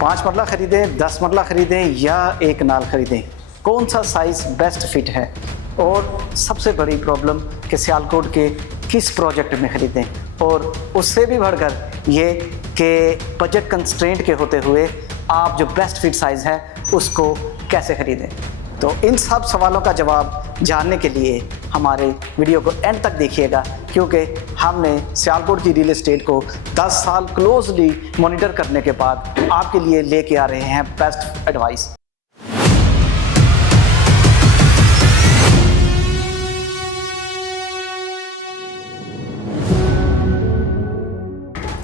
5 मरला खरीदें, 10 मरला खरीदें या एक नाल खरीदें, कौन सा साइज़ बेस्ट फिट है? और सबसे बड़ी प्रॉब्लम कि सियालकोट के किस प्रोजेक्ट में ख़रीदें, और उससे भी बढ़कर ये कि बजट कंस्ट्रेंट के होते हुए आप जो बेस्ट फिट साइज़ है उसको कैसे ख़रीदें। तो इन सब सवालों का जवाब जानने के लिए हमारे वीडियो को एंड तक देखिएगा, क्योंकि हमने सियालकोट की रियल एस्टेट को 10 साल क्लोजली मॉनिटर करने के बाद आपके लिए लेके आ रहे हैं बेस्ट एडवाइस।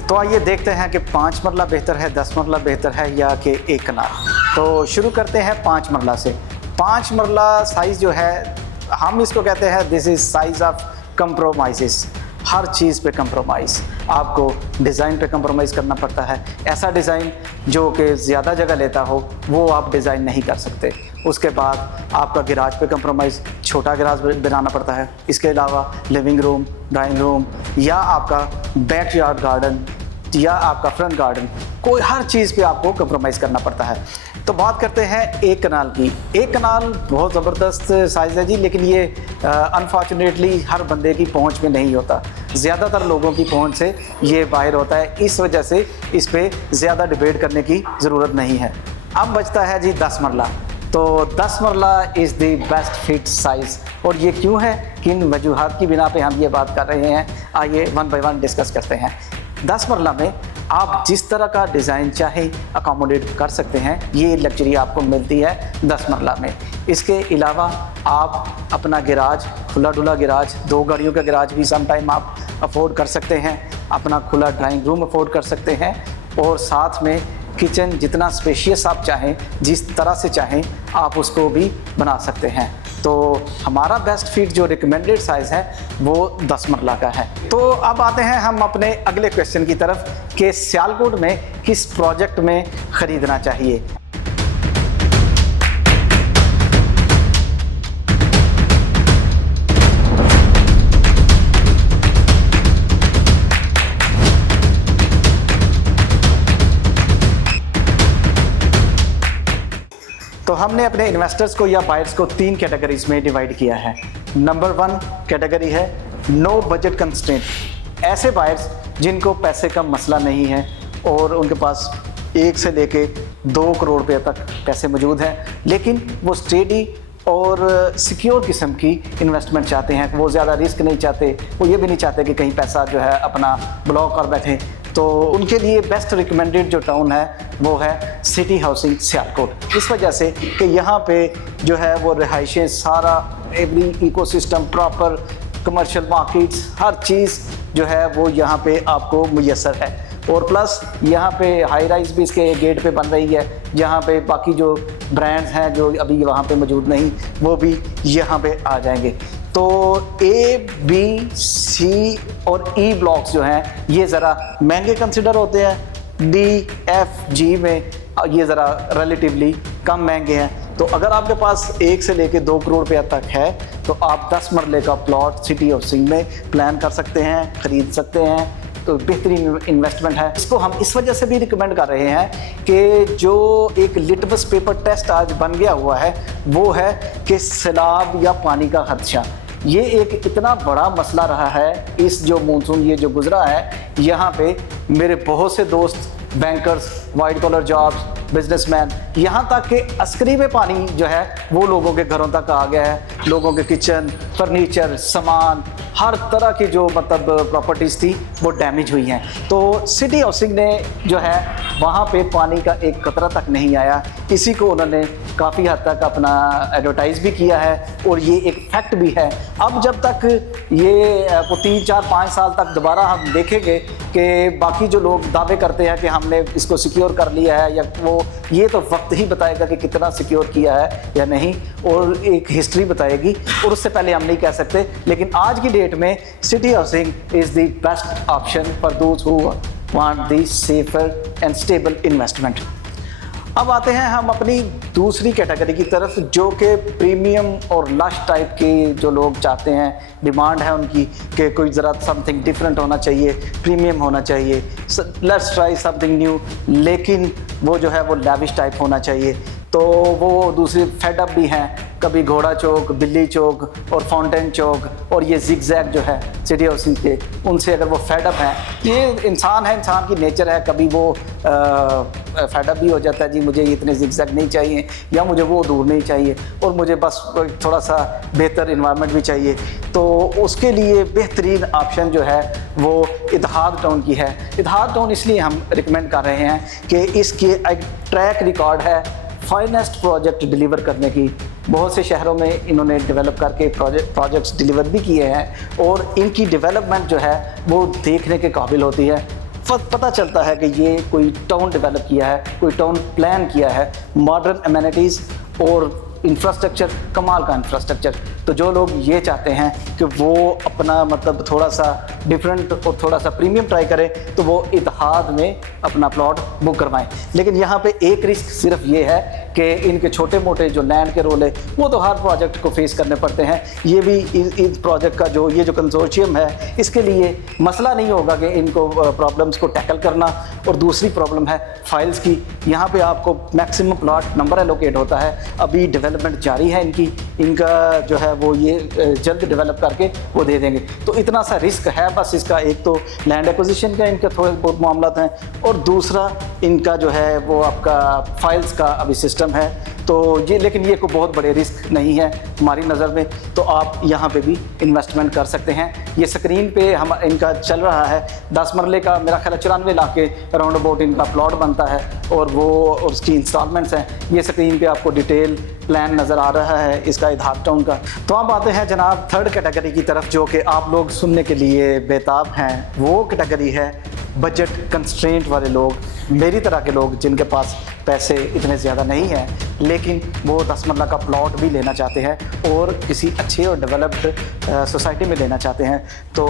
तो आइए देखते हैं कि 5 मरला बेहतर है, 10 मरला बेहतर है या कि एक कनाल। तो शुरू करते हैं 5 मरला से। 5 मरला साइज़ जो है, हम इसको कहते हैं this is size of compromise. हर चीज़ पे कंप्रोमाइज़, आपको डिज़ाइन पे कंप्रोमाइज़ करना पड़ता है। ऐसा डिज़ाइन जो कि ज़्यादा जगह लेता हो वो आप डिज़ाइन नहीं कर सकते। उसके बाद आपका गिराज पे कंप्रोमाइज़, छोटा गिराज बनाना पड़ता है। इसके अलावा लिविंग रूम, ड्राइंग रूम या आपका बैकयार्ड गार्डन या आपका फ्रंट गार्डन, कोई हर चीज़ पे आपको कंप्रोमाइज़ करना पड़ता है। तो बात करते हैं एक कनाल की। एक कनाल बहुत ज़बरदस्त साइज़ है जी, लेकिन ये अनफॉर्चुनेटली हर बंदे की पहुंच में नहीं होता। ज़्यादातर लोगों की पहुंच से ये बाहर होता है, इस वजह से इस पे ज़्यादा डिबेट करने की ज़रूरत नहीं है। अब बचता है जी 10 मरला। तो 10 मरला is the best fit size, और ये क्यों है, किन वजूहात की बिना पे हम ये बात कर रहे हैं, आइए वन बाय वन डिस्कस करते हैं। 10 मरला में आप जिस तरह का डिज़ाइन चाहे अकोमोडेट कर सकते हैं, ये लग्जरी आपको मिलती है 10 मरला में। इसके अलावा आप अपना गिराज, खुला डुला गिराज, 2 गाड़ियों का गिराज भी सम टाइम आप अफोर्ड कर सकते हैं, अपना खुला ड्राइंग रूम अफोर्ड कर सकते हैं, और साथ में किचन जितना स्पेशियस आप चाहें, जिस तरह से चाहें आप उसको भी बना सकते हैं। तो हमारा बेस्ट फिट जो रिकमेंडेड साइज़ है वो 10 मरला का है। तो अब आते हैं हम अपने अगले क्वेश्चन की तरफ कि सियालकोट में किस प्रोजेक्ट में ख़रीदना चाहिए। तो हमने अपने इन्वेस्टर्स को या बायर्स को 3 कैटेगरीज में डिवाइड किया है। नंबर 1 कैटेगरी है नो बजट कंस्ट्रेंट। ऐसे बायर्स जिनको पैसे का मसला नहीं है और उनके पास 1 से लेके 2 करोड़ रुपये तक पैसे मौजूद हैं, लेकिन वो स्टेडी और सिक्योर किस्म की इन्वेस्टमेंट चाहते हैं। वो ज़्यादा रिस्क नहीं चाहते, वो ये भी नहीं चाहते कि कहीं पैसा जो है अपना ब्लॉक कर बैठे। तो उनके लिए बेस्ट रिकमेंडेड जो टाउन है वो है सिटी हाउसिंग सियालकोट। इस वजह से कि यहाँ पे जो है वो रिहाइशें, सारा every ecosystem, proper commercial markets, हर चीज़ जो है वो यहाँ पे आपको मुयस्सर है। और प्लस यहाँ पे हाई राइज भी इसके गेट पे बन रही है, जहाँ पे बाकी जो ब्रांड्स हैं जो अभी वहाँ पे मौजूद नहीं, वो भी यहाँ पे आ जाएंगे। तो ए, बी, सी और ई ब्लॉक्स जो हैं ये ज़रा महंगे कंसिडर होते हैं। डी, एफ, जी में ये ज़रा रिलेटिवली कम महंगे हैं। तो अगर आपके पास 1 से लेके 2 करोड़ रुपया तक है तो आप 10 मरले का प्लॉट सिटी हाउसिंग में प्लान कर सकते हैं, ख़रीद सकते हैं। तो बेहतरीन इन्वेस्टमेंट है। इसको हम इस वजह से भी रिकमेंड कर रहे हैं कि जो एक लिटमस पेपर टेस्ट आज बन गया हुआ है वो है कि सैलाब या पानी का खदशा। ये एक इतना बड़ा मसला रहा है इस जो मानसून ये जो गुजरा है। यहाँ पे मेरे बहुत से दोस्त bankers, white collar jobs, businessman, यहाँ तक कि अस्करी में पानी जो है वो लोगों के घरों तक आ गया है। लोगों के किचन, फर्नीचर, सामान, हर तरह की जो मतलब प्रॉपर्टीज़ थी वो डैमेज हुई हैं। तो सिटी हाउसिंग ने जो है वहाँ पे पानी का एक कतरा तक नहीं आया। इसी को उन्होंने काफ़ी हद तक अपना एडवर्टाइज़ भी किया है और ये एक फैक्ट भी है। अब जब तक ये 3, 4, 5 साल तक दोबारा हम देखेंगे कि बाकी जो लोग दावे करते हैं कि हमने इसको सिक्योर कर लिया है या वो, ये तो वक्त ही बताएगा कि कितना सिक्योर किया है या नहीं, और एक हिस्ट्री बताएगी, और उससे पहले हम नहीं कह सकते। लेकिन आज की डेट में city housing is the best option for those who want the safer and stable investment. अब आते हैं हम अपनी दूसरी कैटेगरी की तरफ जो कि प्रीमियम और लश टाइप के जो लोग चाहते हैं, डिमांड है उनकी कि कोई ज़रा समथिंग डिफरेंट होना चाहिए, प्रीमियम होना चाहिए, लेट्स ट्राई समथिंग न्यू, लेकिन वो जो है वो लैविश टाइप होना चाहिए। तो वो दूसरी फेडअप भी हैं, कभी घोड़ा चौक, बिल्ली चौक और फाउंटेन चौक और ये जिगजैग जो है सिटी हाउसिंग के, उनसे अगर वो फेडअप हैं, ये इंसान है, इंसान की नेचर है, कभी वो फेडअप भी हो जाता है, जी मुझे इतने जिगजैग नहीं चाहिए या मुझे वो दूर नहीं चाहिए और मुझे बस थोड़ा सा बेहतर इन्वायरमेंट भी चाहिए। तो उसके लिए बेहतरीन ऑप्शन जो है वो इतिहाद टाउन की है। इतिहाद टाउन इसलिए हम रिकमेंड कर रहे हैं कि इसके एक ट्रैक रिकॉर्ड है फाइनेस्ट प्रोजेक्ट डिलीवर करने की। बहुत से शहरों में इन्होंने डेवलप करके प्रोजेक्ट्स डिलीवर भी किए हैं और इनकी डेवलपमेंट जो है वो देखने के काबिल होती है। पता चलता है कि ये कोई टाउन डेवलप किया है, कोई टाउन प्लान किया है, मॉडर्न एमेनिटीज़ और इंफ्रास्ट्रक्चर, कमाल का इंफ्रास्ट्रक्चर। तो जो लोग ये चाहते हैं कि वो अपना मतलब थोड़ा सा डिफरेंट और थोड़ा सा प्रीमियम ट्राई करें तो वो इतिहाद में अपना प्लॉट बुक करवाएं। लेकिन यहाँ पे एक रिस्क सिर्फ ये है कि इनके छोटे मोटे जो लैंड के रोल है वो तो हर प्रोजेक्ट को फेस करने पड़ते हैं। ये भी इस प्रोजेक्ट का जो ये जो कंसोर्शियम है इसके लिए मसला नहीं होगा कि इनको प्रॉब्लम्स को टैकल करना। और दूसरी प्रॉब्लम है फाइल्स की। यहाँ पे आपको मैक्सिमम प्लॉट नंबर एलोकेट होता है, अभी डेवलपमेंट जारी है इनका जो है वो ये जल्द डेवलप करके वो दे देंगे। तो इतना सा रिस्क है बस इसका, एक तो लैंड एक्विजिशन का इनका थोड़े बहुत मामला हैं और दूसरा इनका जो है वो आपका फाइल्स का अभी सिस्टम है। तो ये लेकिन ये कोई बहुत बड़े रिस्क नहीं है हमारी नज़र में, तो आप यहाँ पे भी इन्वेस्टमेंट कर सकते हैं। ये स्क्रीन पे हम इनका चल रहा है 10 मरले का, मेरा ख्याल 94 लाख के अराउंड अबाउट इनका प्लॉट बनता है और वो उसकी इंस्टॉलमेंट्स हैं। ये स्क्रीन पे आपको डिटेल प्लान नज़र आ रहा है इसका इतिहाद टाउन का। तो आप आते हैं जनाब थर्ड कैटेगरी की तरफ जो कि आप लोग सुनने के लिए बेताब हैं। वो कैटेगरी है बजट कंस्ट्रेंट वाले लोग, मेरी तरह के लोग जिनके पास पैसे इतने ज़्यादा नहीं हैं लेकिन वो 10 मरला का प्लॉट भी लेना चाहते हैं और किसी अच्छे और डेवलप्ड सोसाइटी में लेना चाहते हैं। तो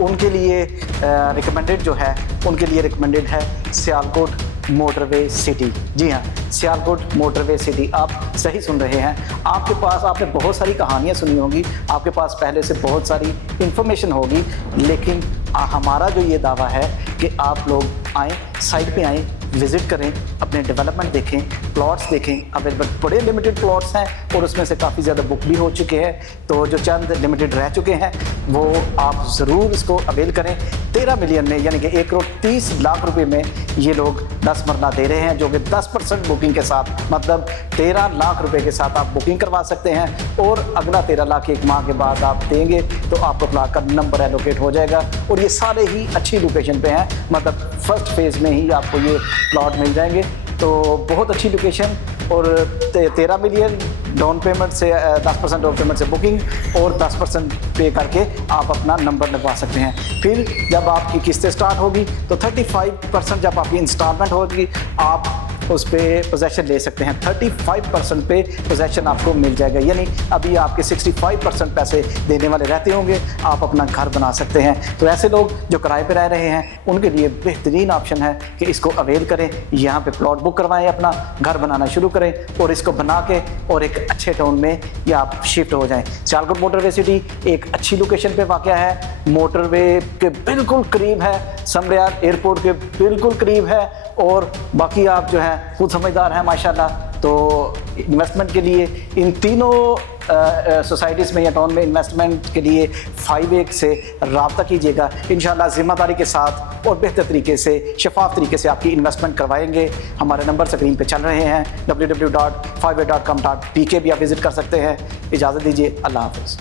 उनके लिए रिकमेंडेड जो है उनके लिए रिकमेंडेड है सियालकोट मोटरवे सिटी। जी हाँ, सियालकोट मोटरवे सिटी, आप सही सुन रहे हैं। आपके पास आपने बहुत सारी कहानियाँ सुनी होंगी, आपके पास पहले से बहुत सारी इंफॉर्मेशन होगी, लेकिन हमारा जो ये दावा है कि आप लोग आएँ, साइट पे आएँ, विज़िट करें, अपने डेवलपमेंट देखें, प्लॉट्स देखें। अवेलेबल बड़े लिमिटेड प्लॉट्स हैं और उसमें से काफ़ी ज़्यादा बुक भी हो चुके हैं, तो जो चंद लिमिटेड रह चुके हैं वो आप ज़रूर इसको अवेल करें। 13 मिलियन में यानी कि 1 करोड़ 30 लाख रुपए में ये लोग 10 मरला दे रहे हैं, जो कि 10% बुकिंग के साथ, मतलब 13 लाख रुपए के साथ आप बुकिंग करवा सकते हैं और अगला 13 लाख 1 माह के बाद आप देंगे तो आपको प्लॉट का नंबर एलोकेट हो जाएगा। और ये सारे ही अच्छी लोकेशन पे हैं, मतलब फर्स्ट फेज़ में ही आपको ये प्लॉट मिल जाएंगे। तो बहुत अच्छी लोकेशन और 13 मिलियन डाउन पेमेंट से 10% डाउन पेमेंट से बुकिंग और 10% पे करके आप अपना नंबर लगवा सकते हैं। फिर जब आपकी किस्तें स्टार्ट होगी तो 35% जब आपकी इंस्टॉलमेंट होगी आप उस पर पोजेसन ले सकते हैं। 35% पे पोजेसन आपको मिल जाएगा, यानी अभी आपके 65% पैसे देने वाले रहते होंगे, आप अपना घर बना सकते हैं। तो ऐसे लोग जो किराए पे रह रहे हैं उनके लिए बेहतरीन ऑप्शन है कि इसको अवेल करें, यहाँ पे प्लॉट बुक करवाएं, अपना घर बनाना शुरू करें और इसको बना के और एक अच्छे टाउन में या आप शिफ्ट हो जाएं। सियालकोट मोटरवे सिटी एक अच्छी लोकेशन पे वाक़या है, मोटरवे के बिल्कुल करीब है, समरियार एयरपोर्ट के बिल्कुल करीब है और बाकी आप जो है खुद समझदार हैं माशाल्लाह। तो इन्वेस्टमेंट के लिए इन तीनों सोसाइटीज़ में या टाउन में इन्वेस्टमेंट के लिए 5 से रब्ता कीजिएगा। इंशाल्लाह ज़िम्मेदारी के साथ और बेहतर तरीके से, शफाफ तरीके से आपकी इन्वेस्टमेंट करवाएंगे। हमारे नंबर स्क्रीन पे चल रहे हैं, www.5way.com.pk भी आप विज़िट कर सकते हैं। इजाज़त दीजिए, अल्लाह हाफ़िज़।